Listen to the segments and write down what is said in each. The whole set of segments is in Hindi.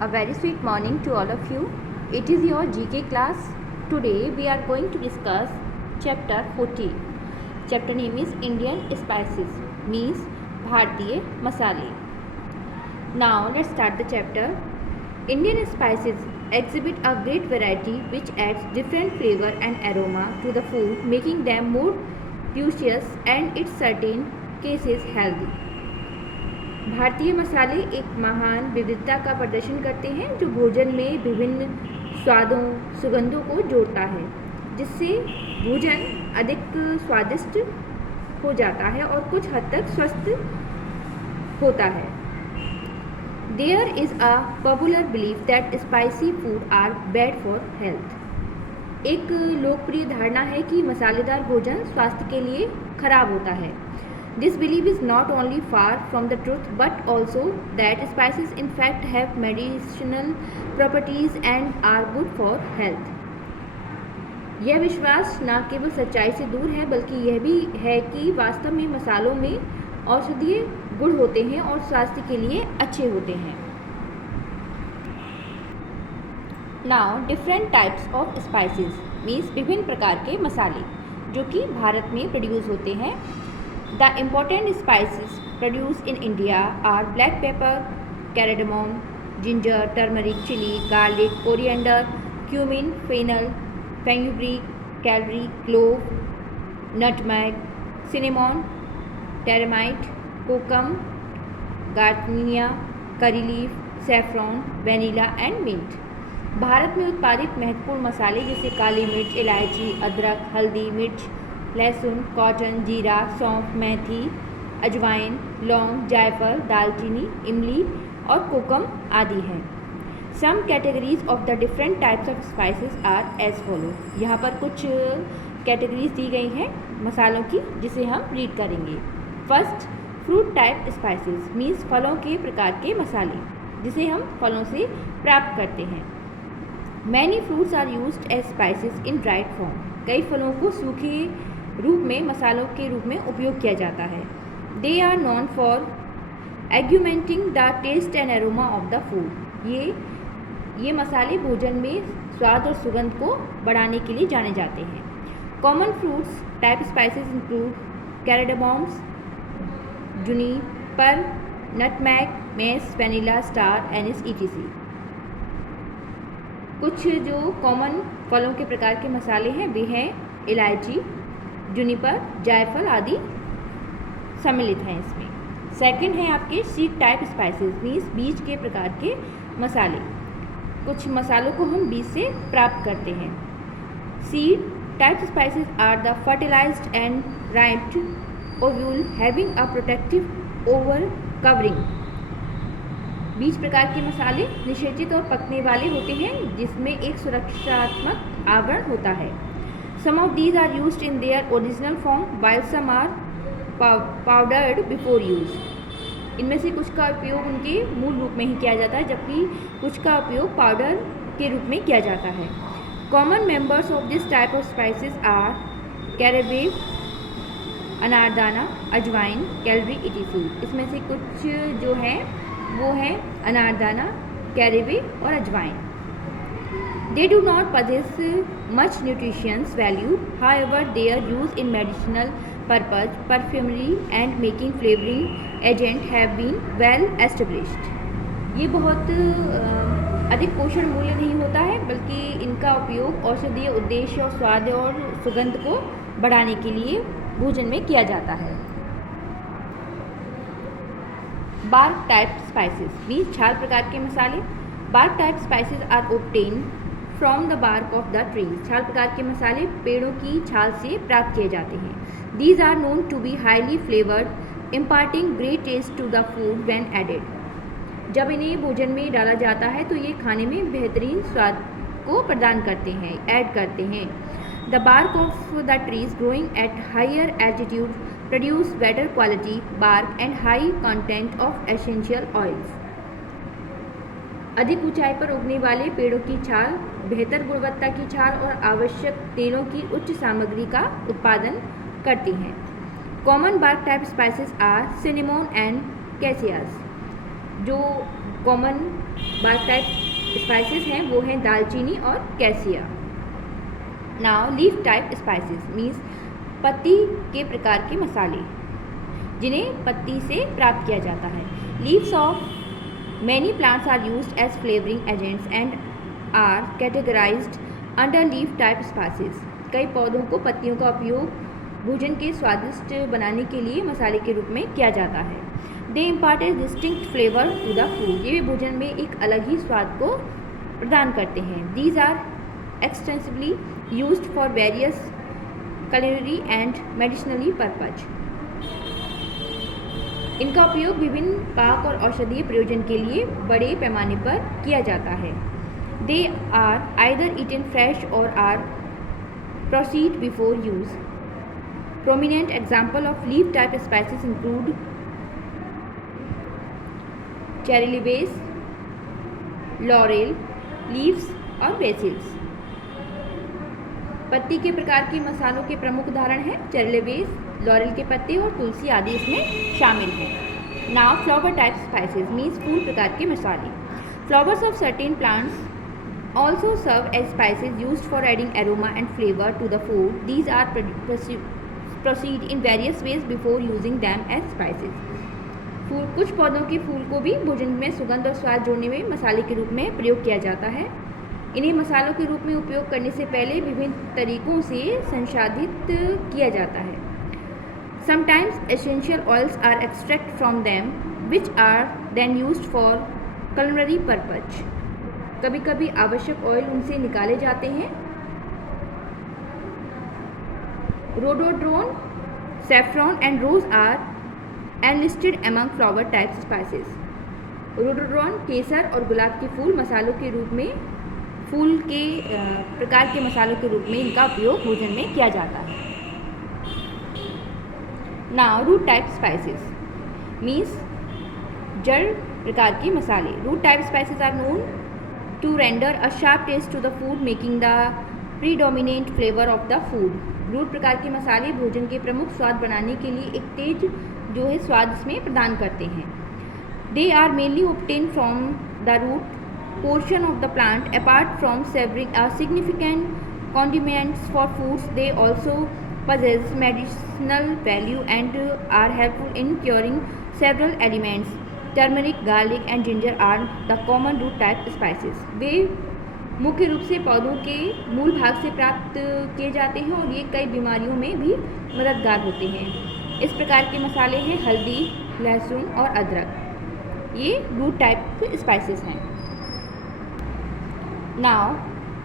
A very sweet morning to all of you. It is your GK class. Today we are going to discuss chapter 40. Chapter name is Indian Spices, means Bhartiya Masale. Now let's start the chapter. Indian spices exhibit a great variety which adds different flavor and aroma to the food, making them more nutritious and in certain cases healthy. भारतीय मसाले एक महान विविधता का प्रदर्शन करते हैं जो भोजन में विभिन्न स्वादों सुगंधों को जोड़ता है, जिससे भोजन अधिक स्वादिष्ट हो जाता है और कुछ हद तक स्वस्थ होता है. There is a popular belief that spicy food are bad for health. एक लोकप्रिय धारणा है कि मसालेदार भोजन स्वास्थ्य के लिए खराब होता है. This belief is not only far from the truth but also that spices in fact have medicinal properties and are good for health. यह विश्वास न केवल सच्चाई से दूर है बल्कि यह भी है कि वास्तव में मसालों में औषधीय गुण होते हैं और स्वास्थ्य के लिए अच्छे होते हैं. Now different types of spices means विभिन्न प्रकार के मसाले जो कि भारत में प्रोड्यूस होते हैं. The important spices produced in India are black pepper, cardamom, ginger, turmeric, chili, garlic, coriander, cumin, fennel, fenugreek, celery, clove, nutmeg, cinnamon, tarramonite, kokum, gardenia, curry leaf, saffron, vanilla and mint. Bharat में उत्पादित महत्वपूर्ण मसाले जैसे काली मिर्च, इलायची, अदरक, हल्दी, मिर्च, लहसुन, कॉटन, जीरा, सौंफ, मेथी, अजवाइन, लौंग, जायफल, दालचीनी, इमली और कोकम आदि हैं. Some categories of the different types of spices are as follow. यहाँ पर कुछ कैटेगरीज दी गई हैं मसालों की जिसे हम रीड करेंगे. First, fruit type spices means फलों के प्रकार के मसाले जिसे हम फलों से प्राप्त करते हैं. Many fruits are used as spices in dried form. कई फलों को सूखे रूप में मसालों के रूप में उपयोग किया जाता है. They are known for augmenting the taste and aroma of the food. ये मसाले भोजन में स्वाद और सुगंध को बढ़ाने के लिए जाने जाते हैं. Common fruits type spices include cardamoms, juniper, nutmeg, mace, vanilla, star, anise etc. कुछ जो कॉमन फलों के प्रकार के मसाले हैं वे हैं इलायची, जुनिपर, जायफल आदि सम्मिलित हैं इसमें. सेकंड है आपके सीड टाइप स्पाइसेस मीन्स बीज के प्रकार के मसाले. कुछ मसालों को हम बीज से प्राप्त करते हैं. Seed type spices are the fertilised and riped ovule having a protective over covering. बीज प्रकार के मसाले निषेचित और पकने वाले होते हैं जिसमें एक सुरक्षात्मक आवरण होता है. Some of these are used in their original form while some are powdered before use. इनमें से कुछ का उपयोग उनके मूल रूप में ही किया जाता है जबकि कुछ का उपयोग पाउडर के रूप में किया जाता है. Common members of this type of spices are caraway, अनारदाना, अजवाइन, कैलरी etc. इसमें से कुछ जो हैं वो है अनारदाना, कैरेवे और अजवाइन. They do not possess much nutritious value. However, their use in medicinal purpose, perfumery and making flavoring agent have been well established. ये बहुत अधिक पोषण मूल्य नहीं होता है बल्कि इनका उपयोग औषधीय उद्देश्य और स्वाद और सुगंध को बढ़ाने के लिए भोजन में किया जाता है. बार्क टाइप स्पाइसेस मीन्स छाल प्रकार के मसाले. Bark type spices are obtain from the bark of the tree. छाल प्रकार के मसाले पेड़ों की छाल से प्राप्त किए जाते हैं. These are known to be highly flavoured imparting great taste to the food when added. जब इन्हें भोजन में डाला जाता है तो ये खाने में बेहतरीन स्वाद को प्रदान करते हैं, ऐड करते हैं. The bark of the trees growing at higher altitude produce better quality bark and high content of essential oils. अधिक ऊंचाई पर उगने वाले पेड़ों की छाल बेहतर गुणवत्ता की छाल और आवश्यक तेलों की उच्च सामग्री का उत्पादन करती हैं. Common bark type spices are cinnamon and cassias. जो कॉमन बार्क टाइप स्पाइसेस हैं वो हैं दालचीनी और cassia. Now leaf type spices means पत्ती के प्रकार के मसाले जिन्हें पत्ती से प्राप्त किया जाता है। Leaves of many plants are used as flavouring agents and are categorised under leaf type spices. कई पौधों को पत्तियों का उपयोग भोजन के स्वादिष्ट बनाने के लिए मसाले के रूप में किया जाता है। They impart a distinct flavour to the food. ये भोजन में एक अलग ही स्वाद को प्रदान करते हैं। These are extensively used for various culinary and medicinally purpose. इनका उपयोग विभिन्न पाक और औषधीय प्रयोजन के लिए बड़े पैमाने पर किया जाता है। They are either eaten fresh और are processed before use. Prominent example of leaf type spices include cherry leaves, laurel leaves और बेसिल्स। पत्ती के प्रकार के मसालों के प्रमुख उदाहरण हैं चेरी लीव्स, लॉरेल के पत्ते और तुलसी आदि इसमें शामिल हैं। Now flower type spices means फूल प्रकार के मसाले। Flowers of certain plants also serve as spices used for adding aroma and flavour to the food. These are processed in various ways before using them as spices. कुछ पौधों के फूल को भी भोजन में सुगंध और स्वाद जोड़ने में मसाले के रूप में प्रयोग किया जाता है। इन्हें मसालों के रूप में उपयोग करने से पहले विभिन्न तरीकों से संसाधित किया जाता है। Sometimes essential oils are extracted from them, which are then used for culinary purpose. कभी कभी आवश्यक ऑयल उनसे निकाले जाते हैं। Rhododendron, saffron and rose are enlisted among flower type spices. Rhododendron, केसर और गुलाब के फूल मसालों के रूप में फूल के प्रकार के मसालों के रूप में इनका उपयोग भोजन में किया जाता है। Now root type spices means जड़ प्रकार के मसाले। Root type spices are known to render a sharp taste to the food making the predominant flavour of the food. Root प्रकार के मसाले भोजन के प्रमुख स्वाद बनाने के लिए एक तेज जो है स्वाद इसमें प्रदान करते हैं। They are mainly obtain from the root portion of the plant. Apart from serving a significant condiments for foods, they also possess medicinal value and are helpful in curing several ailments. Turmeric, garlic and ginger are the common root type spices. वे मुख्य रूप से पौधों के मूल भाग से प्राप्त किए जाते हैं और ये कई बीमारियों में भी मददगार होते हैं। इस प्रकार के मसाले हैं हल्दी, लहसुन और अदरक। ये रूट टाइप स्पाइसेस हैं। नाउ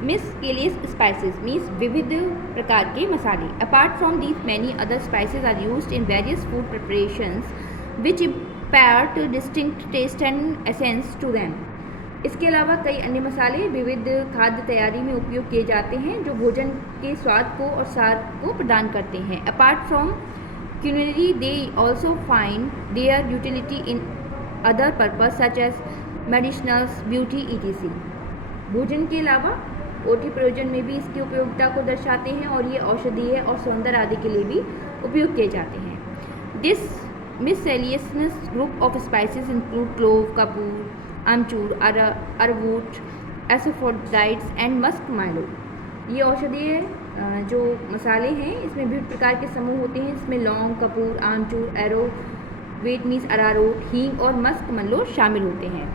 मिसकेलियस स्पाइसेस मीन्स विविध प्रकार के मसाले। Apart from these many other spices are used in various food preparations which impart distinct taste and essence to them. इसके अलावा कई अन्य मसाले विविध खाद्य तैयारी में उपयोग किए जाते हैं जो भोजन के स्वाद को और स्वाद को प्रदान करते हैं। Apart from culinary they also find their utility in other purpose such as medicinals, beauty etc. भोजन के अलावा ओटी प्रयोजन में भी इसकी उपयोगिता को दर्शाते हैं और ये औषधीय और सौंदर्य आदि के लिए भी उपयोग किए जाते हैं। This miscellaneous group of spices include clove, कपूर, amchur, arrowroot, asafoetidas and musk mallow. ये औषधीय जो मसाले हैं इसमें विभिन्न प्रकार के समूह होते हैं। इसमें लौंग, कपूर, आमचूर, एरोवेट मीन्स अरारोट, हींग और मस्क मल्लो शामिल होते हैं।